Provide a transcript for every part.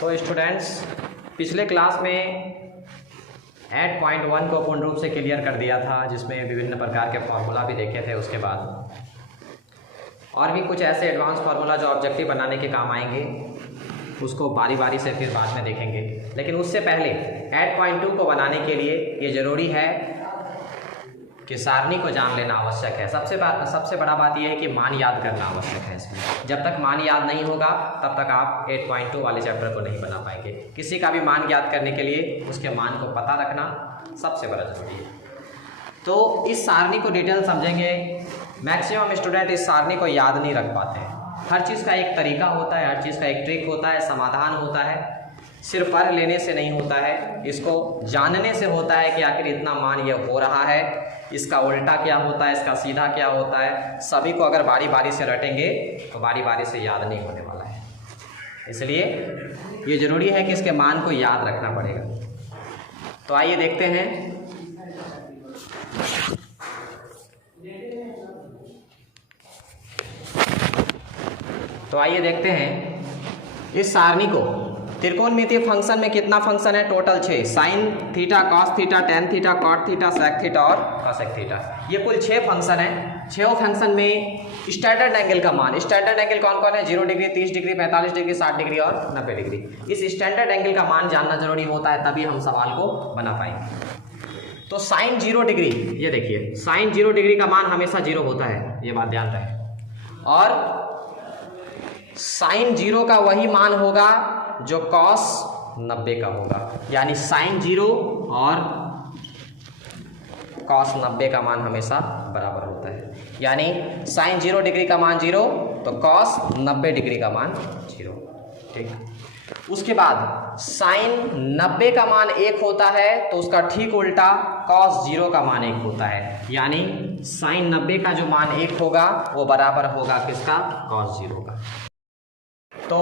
तो स्टूडेंट्स, पिछले क्लास में 8.1 को पूर्ण रूप से क्लियर कर दिया था, जिसमें विभिन्न प्रकार के फार्मूला भी देखे थे। उसके बाद और भी कुछ ऐसे एडवांस फार्मूला जो ऑब्जेक्टिव बनाने के काम आएंगे, उसको बारी बारी से फिर बाद में देखेंगे। लेकिन उससे पहले 8.2 को बनाने के लिए ये ज़रूरी है कि सारणी को जान लेना आवश्यक है। सबसे बड़ा बात यह है कि मान याद करना आवश्यक है इसमें। जब तक मान याद नहीं होगा तब तक आप 8.2 वाले चैप्टर को नहीं बना पाएंगे। किसी का भी मान याद करने के लिए उसके मान को पता रखना सबसे बड़ा जरूरी है। तो इस सारणी को डिटेल समझेंगे। मैक्सिमम स्टूडेंट इस सारणी को याद नहीं रख पाते हैं। हर चीज़ का एक तरीका होता है, हर चीज़ का एक ट्रिक होता है, समाधान होता है। सिर्फ पढ़ लेने से नहीं होता है, इसको जानने से होता है कि आखिर इतना मान ये हो रहा है, इसका उल्टा क्या होता है, इसका सीधा क्या होता है। सभी को अगर बारी बारी से रटेंगे तो बारी बारी से याद नहीं होने वाला है। इसलिए ये ज़रूरी है कि इसके मान को याद रखना पड़ेगा। तो आइए देखते हैं। इस सारणी को त्रिकोणमितीय फंक्शन में कितना फंक्शन है? Total 6। Sine theta, cos theta, tan theta, cot theta, sec theta और कॉसेक थीटा। ये कुल 6 फंक्शन है। 6 फंक्शन में स्टैंडर्ड एंगल का मान, स्टैंडर्ड एंगल कौन कौन है? 0 डिग्री, 30 डिग्री, 45 डिग्री, 60 डिग्री और 90 डिग्री। इस स्टैंडर्ड एंगल का मान जानना जरूरी होता है, तभी हम सवाल को बना पाएंगे। तो साइन 0 डिग्री, ये देखिए साइन 0 डिग्री का मान हमेशा 0 होता है, ये बात ध्यान रहे। और साइन 0 का वही मान होगा जो कॉस 90 का होगा, यानी साइन 0 और कॉस 90 का मान हमेशा बराबर होता है। यानी साइन 0 डिग्री का मान 0 तो कॉस 90 डिग्री का मान 0। ठीक। उसके बाद साइन 90 का मान 1 होता है तो उसका ठीक उल्टा कॉस 0 का मान 1 होता है। यानी साइन 90 का जो मान 1 होगा वो बराबर होगा किसका? कॉस 0 का। तो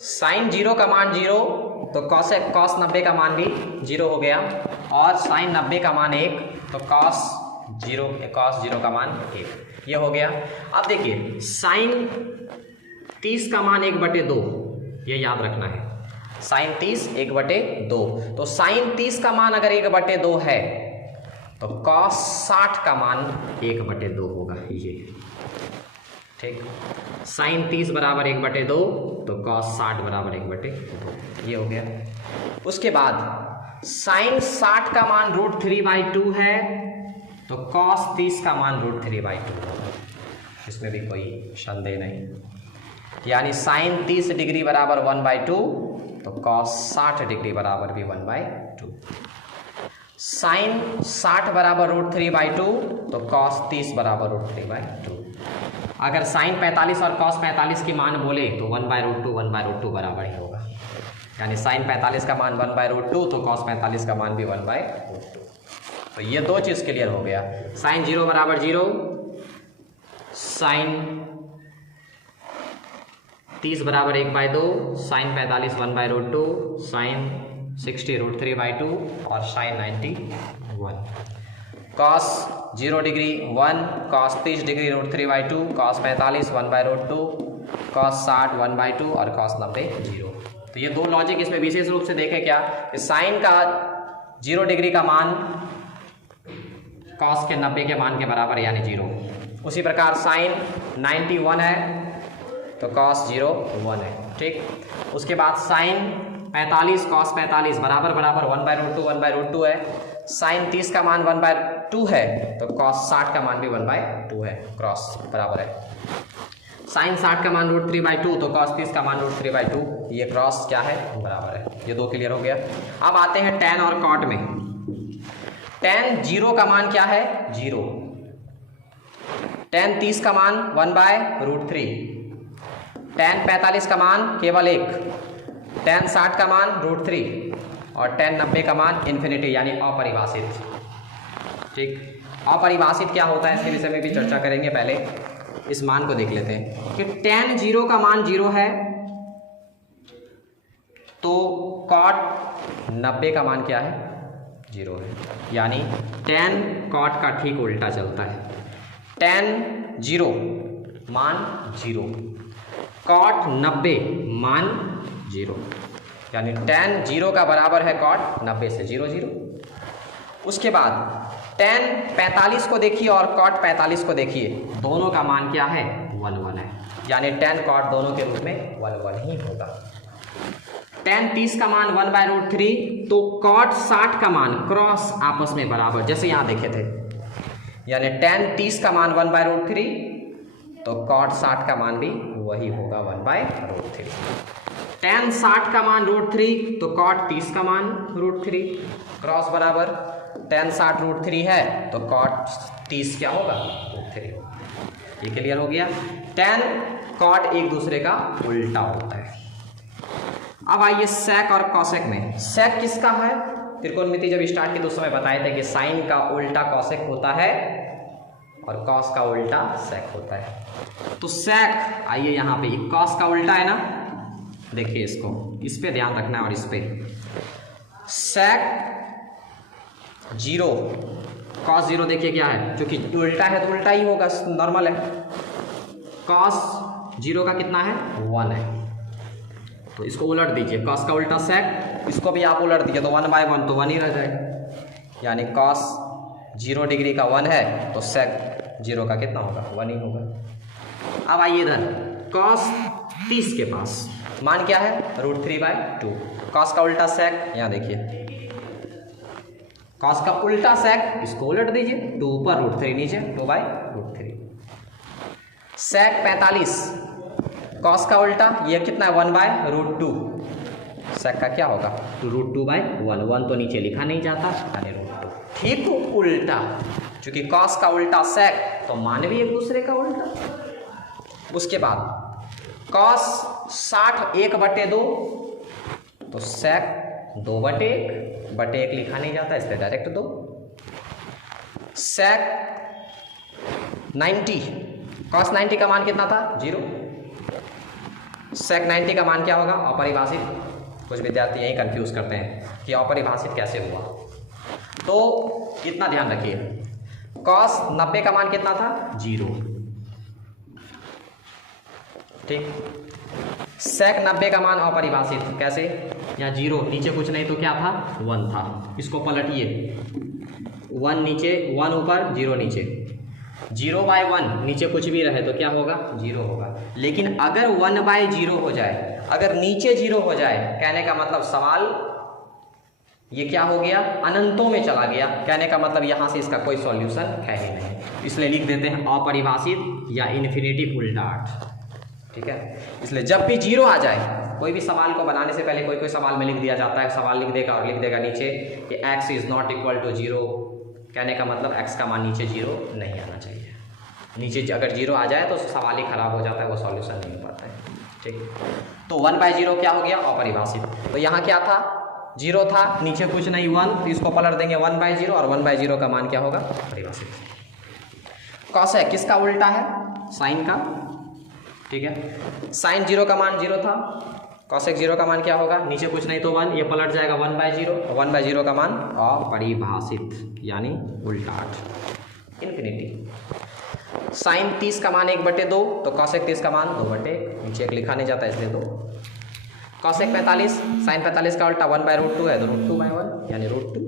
साइन 0 का मान 0 तो कॉस 90 का मान भी 0 हो गया। और साइन 90 का मान 1 तो कॉस 0 का मान 1, ये हो गया। अब देखिए साइन 30 का मान 1/2, ये याद रखना है। साइन 30 1/2। तो साइन 30 का मान अगर 1/2 है तो कॉस 60 का मान 1/2 होगा, ये ठीक। साइन 30 बराबर 1/2 तो कॉस 60 बराबर 1/2, ये हो गया। उसके बाद साइन 60 का मान √3/2 है तो कॉस 30 का मान √3/2 होगा, इसमें भी कोई संदेह नहीं। यानी साइन 30 डिग्री बराबर 1/2 तो कॉस 60 डिग्री बराबर भी 1/2। साइन 60 बराबर √3/2 तो कॉस 30 बराबर √3/2। अगर साइन 45 और कॉस 45 की मान बोले तो 1/√2 बराबर ही होगा। यानी साइन 45 का मान 1/√2 तो कॉस 45 का मान भी 1/√2। तो ये दो चीज़ क्लियर हो गया। साइन 0 बराबर 0, साइन 30 बराबर 1/2, साइन 45 1/√2, साइन 60 √3/2 और sine 90 1। Cos 0 degree 1, cos 30 degree √3/2, cos 45 1/√2, cos 60 1/2 और कॉस 90 0। तो ये दो लॉजिक इसमें विशेष रूप से देखें क्या, कि साइन का 0 डिग्री का मान कॉस के 90 के मान के बराबर यानी 0। उसी प्रकार साइन 90 1 है तो कॉस 0 1 है, ठीक। उसके बाद साइन 45 कॉस 45 बराबर 1/√2 है। साइन 30 का मान 1/2 है तो कॉस 60 का मान भी 1/2 है, क्रॉस बराबर है। साइन 60 का मान √3/2 तो कॉस 30 का मान √3/2, ये क्रॉस क्या है? बराबर है। ये दो क्लियर हो गया। अब आते हैं टेन और कॉट में। टेन 0 का मान क्या है? 0। टेन 30 का मान 1/√3, टेन 45 का मान केवल 1, टेन 60 का मान √3 और टेन 90 का मान इन्फिनिटी यानी अपरिभाषित। ठीक। अपरिभाषित क्या होता है इसके विषय में भी चर्चा करेंगे। पहले इस मान को देख लेते हैं कि टेन 0 का मान 0 है तो कॉट 90 का मान क्या है? 0 है। यानी टेन कॉट का ठीक उल्टा चलता है। टेन 0 मान 0, कॉट 90 मान 0, यानी tan 0 का बराबर है कॉट 90 से 0 0। उसके बाद tan 45 को देखिए और कॉट 45 को देखिए, दोनों का मान क्या है 1 1 है, यानी tan कॉट दोनों के रूप में 1 1 ही होगा। tan 30 का मान 1/√3, तो कॉट 60 का मान क्रॉस आपस में बराबर, जैसे यहाँ देखे थे, यानी tan 30 का मान 1/√3, तो कॉट 60 का मान भी वही होगा 1/√3। tan 60 का मान √3, तो कॉट 30 का मान √3, क्रॉस बराबर। tan 60 √3 है तो कॉट 30 क्या होगा √3 होगा। ये क्लियर हो गया। tan कॉट एक दूसरे का उल्टा होता है। अब आइए सेक और कॉसेक में। सेक किसका है? त्रिकोणमिति जब स्टार्ट की तो उस समय बताए थे कि साइन का उल्टा कॉसेक होता है और कॉस का उल्टा सेक होता है। तो सेक, आइए यहाँ पे कॉस का उल्टा है ना, देखिए इसको, इस पे ध्यान रखना है और इस पे सेक 0 कॉस 0 देखिए क्या है, क्योंकि उल्टा है तो उल्टा ही होगा, नॉर्मल है। कॉस 0 का कितना है 1 है, तो इसको उलट दीजिए, कॉस का उल्टा सेक, इसको भी आप उलट दीजिए तो 1/1 तो 1 ही रह जाएगा, यानी कॉस 0 डिग्री का 1 है तो सेक 0 का कितना होगा 1 ही होगा। अब आइए इधर कॉस 30 के पास मान क्या है √3/2, कॉस का उल्टा सेक, यहाँ देखिए कॉस का उल्टा सेक, इसको उलट दीजिए, 2 ऊपर √3 नीचे, 2/√3। सेक 45, कॉस का उल्टा, ये कितना है 1/√2, सेक का क्या होगा √2/1, 1 तो नीचे लिखा नहीं जाता, यानी √2। ठीक उल्टा, क्योंकि कॉस का उल्टा सेक तो मान भी एक दूसरे का उल्टा। उसके बाद कॉस 60 1/2, तो सेक 2/1 लिखा नहीं जाता, इसलिए डायरेक्ट 2। सेक 90, कॉस 90 का मान कितना था 0, सेक 90 का मान क्या होगा अपरिभाषित। कुछ विद्यार्थी यही कंफ्यूज करते हैं कि अपरिभाषित कैसे हुआ, तो इतना ध्यान रखिए, कॉस 90 का मान कितना था 0, ठीक। सेक 90 का मान अपरिभाषित, कैसे, यहाँ 0 नीचे कुछ नहीं तो क्या था 1 था, इसको पलटिए, 1 नीचे 1 ऊपर 0 नीचे, 0/1 नीचे कुछ भी रहे तो क्या होगा 0 होगा। लेकिन अगर 1/0 हो जाए, अगर नीचे 0 हो जाए, कहने का मतलब सवाल ये क्या हो गया अनंतों में चला गया, कहने का मतलब यहाँ से इसका कोई सॉल्यूशन है ही नहीं, इसलिए लिख देते हैं अपरिभाषित या इन्फिनिटी फुल डॉट, ठीक है। इसलिए जब भी 0 आ जाए, कोई भी सवाल को बनाने से पहले कोई सवाल में लिख दिया जाता है, सवाल लिख देगा और लिख देगा नीचे कि x is not equal to 0, कहने का मतलब x का मान नीचे 0 नहीं आना चाहिए। नीचे अगर 0 आ जाए तो सवाल ही खराब हो जाता है, वो सॉल्यूशन नहीं हो पाता है, ठीक। तो 1/0 क्या हो गया अपरिभाषित। तो यहाँ क्या था 0 था, नीचे कुछ नहीं 1, तो इसको पलट देंगे 1/0 और 1/0 का मान क्या होगा परिभाषित। कॉसेक किसका उल्टा है साइन का, ठीक है। साइन 0 का मान 0 था, कॉसेक 0 का मान क्या होगा नीचे कुछ नहीं तो 1, ये पलट जाएगा 1/0, 1/0 का मान अपरिभाषित यानी उल्टा इन्फिनिटी। साइन 30 का मान 1/2, तो कॉसेक 30 का मान 2/1, नीचे एक लिखा नहीं जाता इसलिए 2। कॉसेक 45, साइन 45 का उल्टा 1/√2 है तो √2/1 यानी √2।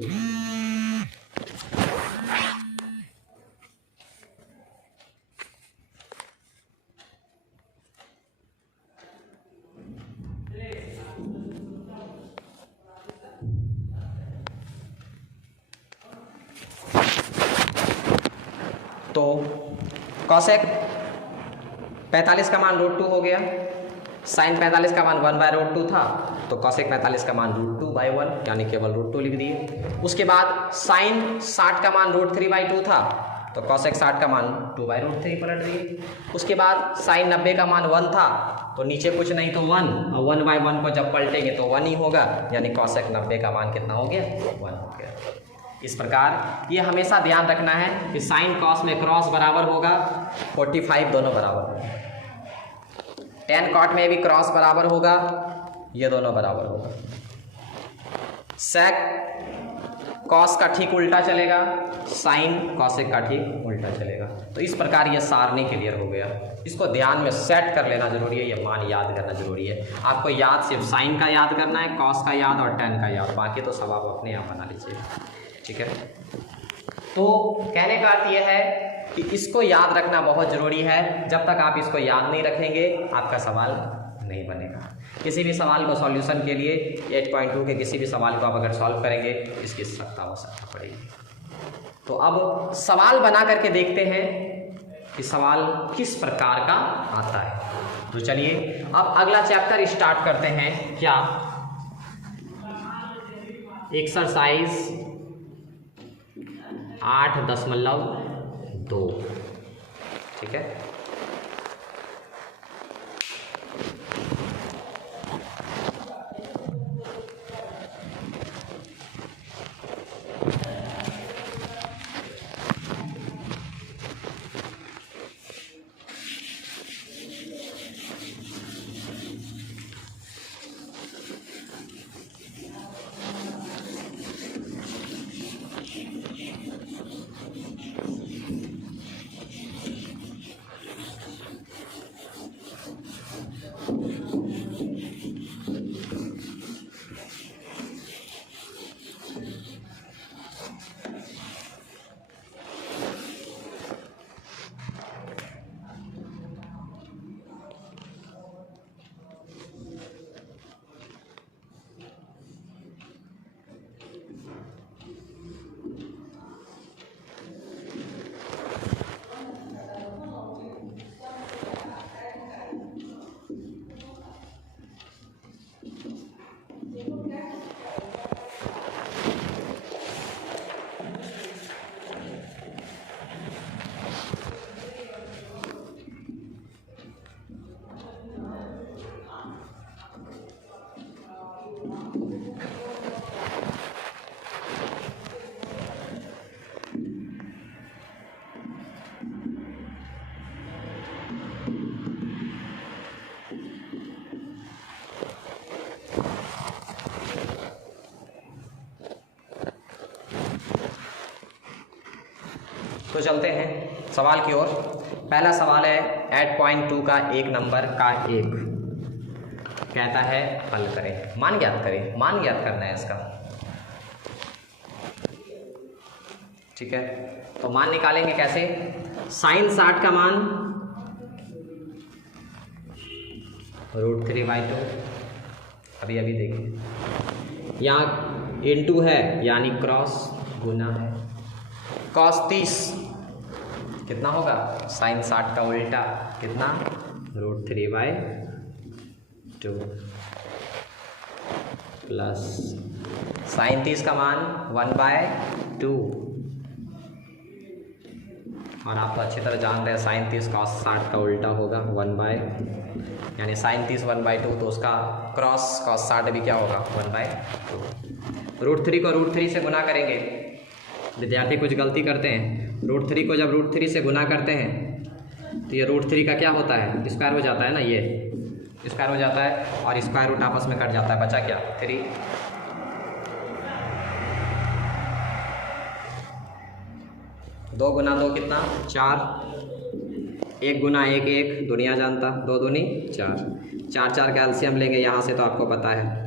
तो कॉसेक 45 का मान √2 हो गया, साइन 45 का मान 1/√2 था, तो कॉसेक 45 का मान √2/1 यानी केवल √2 लिख दिए। उसके बाद साइन 60 का मान √3/2 था, तो कॉसेक 60 का मान 2/√3 पलट दिए। उसके बाद साइन 90 का मान 1 था, तो नीचे कुछ नहीं तो 1, और 1/1 को जब पलटेंगे तो 1 ही होगा, यानी कॉसेक 90 का मान कितना हो गया 1 हो गया। इस प्रकार ये हमेशा ध्यान रखना है कि साइन कॉस में क्रॉस बराबर होगा 45, दोनों बराबर होगा। टेन कॉट में भी क्रॉस बराबर होगा, ये दोनों बराबर होगा। सेक कॉस का ठीक उल्टा चलेगा, साइन कॉसेक का ठीक उल्टा चलेगा। तो इस प्रकार ये सारणी क्लियर हो गया। इसको ध्यान में सेट कर लेना जरूरी है, ये मान याद करना जरूरी है। आपको याद सिर्फ साइन का याद करना है, कॉस का याद और टेन का याद, बाकी तो सब आप अपने आप बना लीजिए, ठीक है। तो कहने का अर्थ यह है कि इसको याद रखना बहुत ज़रूरी है। जब तक आप इसको याद नहीं रखेंगे आपका सवाल नहीं बनेगा। किसी भी सवाल को सॉल्यूशन के लिए 8.2 के किसी भी सवाल को आप अगर सॉल्व करेंगे इसकी सख्त आवश्यकता पड़ेगी। तो अब सवाल बना करके देखते हैं कि सवाल किस प्रकार का आता है। तो चलिए अब अगला चैप्टर स्टार्ट करते हैं। क्या? एक्सरसाइज 8.2, ठीक है। तो चलते हैं सवाल की ओर। पहला सवाल है 8.2 का एक नंबर का एक कहता है हल करें, मान ज्ञात करें। मान ज्ञात करना है इसका, ठीक है। तो मान निकालेंगे कैसे? साइन 60 का मान √3/2, अभी अभी देखिए यहाँ इंटू है यानी क्रॉस गुना है। कॉस 30 कितना होगा? साइन 60 का उल्टा कितना? √3/2 प्लस साइन 30 का मान 1/2। और आप तो अच्छी तरह जान रहे हैं साइन 30 कॉस 60 का उल्टा होगा 1/, यानी साइन 30 1/2, तो उसका क्रॉस कॉस 60 भी क्या होगा? 1/2। √3 को √3 से गुना करेंगे। विद्यार्थी कुछ गलती करते हैं, √3 को जब √3 से गुना करते हैं तो ये √3 का क्या होता है? स्क्वायर हो जाता है ना, ये स्क्वायर हो जाता है और स्क्वायर रूट आपस में कट जाता है, बचा क्या? 3। 2 गुना 2 कितना? 4। 1 गुना 1 1, दुनिया जानता, 2 दूनी 4। 4 4 का एलसीएम लेंगे यहाँ से, तो आपको पता है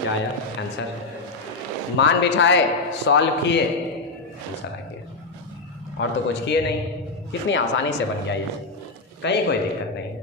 क्या आया आंसर। मान बिठाए, सॉल्व किए, आंसर आ गया। और तो कुछ किए नहीं, कितनी आसानी से बन गया ये, कहीं कोई दिक्कत नहीं है।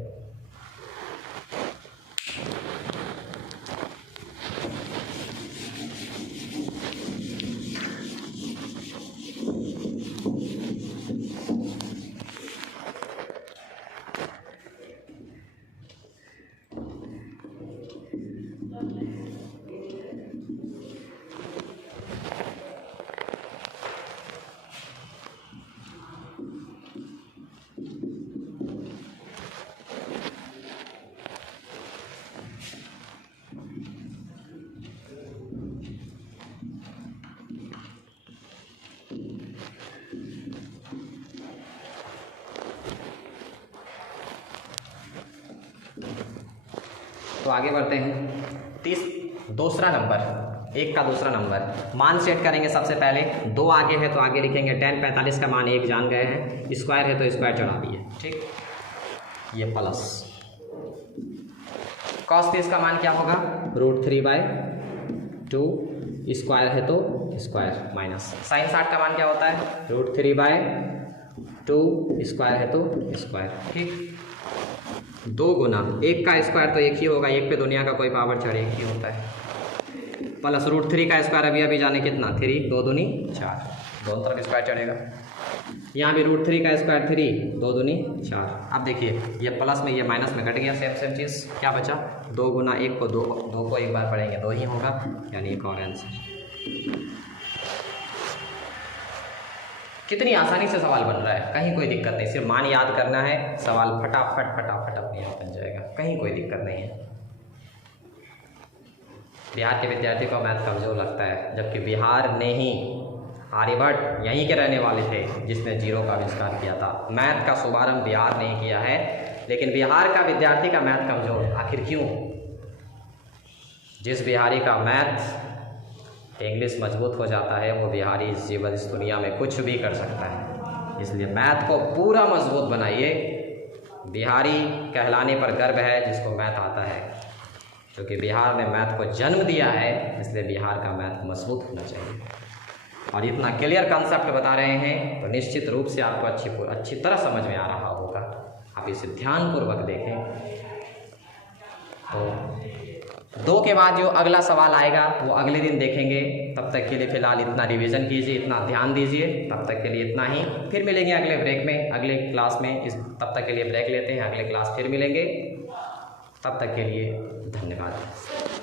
तो आगे बढ़ते हैं। दूसरा नंबर, 1 का दूसरा नंबर, मान सेट करेंगे। सबसे पहले 2 आगे है तो आगे लिखेंगे tan 45 का मान 1 जान गए हैं, स्क्वायर है तो स्क्वायर चढ़ा दिए, ठीक। ये प्लस cos 30 का मान क्या होगा, √3/2, स्क्वायर है तो स्क्वायर, माइनस sin 60 का मान क्या होता है, √3/2, स्क्वायर है तो स्क्वायर, ठीक। 2 गुना 1 का स्क्वायर तो 1 ही होगा, 1 पे दुनिया का कोई पावर चढ़े 1 ही होता है, प्लस √3 का स्क्वायर अभी जाने कितना, 3, 2 दूनी 4, दोनों तरफ स्क्वायर चढ़ेगा। यहाँ भी √3 का स्क्वायर 3, 2 दूनी 4। अब देखिए ये प्लस में ये माइनस में कट गया, सेम चीज़, क्या बचा, 2 गुना 1 को 2 को एक बार पढ़ेंगे 2 ही होगा, यानी एक और आंसर। कितनी आसानी से सवाल बन रहा है, कहीं कोई दिक्कत नहीं, सिर्फ मान याद करना है, सवाल फटाफट अपने आप बन जाएगा, कहीं कोई दिक्कत नहीं है। बिहार के विद्यार्थी को मैथ कमज़ोर लगता है, जबकि बिहार ने ही, आर्यभट्ट यहीं के रहने वाले थे जिसने जीरो का आविष्कार किया था। मैथ का शुभारंभ बिहार ने ही किया है, लेकिन बिहार का विद्यार्थी का मैथ कमज़ोर, आखिर क्यों? जिस बिहारी का मैथ इंग्लिश मजबूत हो जाता है वो बिहारी इस जीवन इस दुनिया में कुछ भी कर सकता है। इसलिए मैथ को पूरा मजबूत बनाइए। बिहारी कहलाने पर गर्व है जिसको मैथ आता है, क्योंकि बिहार ने मैथ को जन्म दिया है, इसलिए बिहार का मैथ मजबूत होना चाहिए। और इतना क्लियर कॉन्सेप्ट बता रहे हैं तो निश्चित रूप से आपको अच्छी तरह समझ में आ रहा होगा। आप इसे ध्यानपूर्वक देखें। तो 2 के बाद जो अगला सवाल आएगा वो अगले दिन देखेंगे। तब तक के लिए फ़िलहाल इतना रिवीजन कीजिए, इतना ध्यान दीजिए। तब तक के लिए इतना ही, फिर मिलेंगे अगले ब्रेक में, अगले क्लास में। तब तक के लिए ब्रेक लेते हैं, अगले क्लास फिर मिलेंगे। तब तक के लिए धन्यवाद।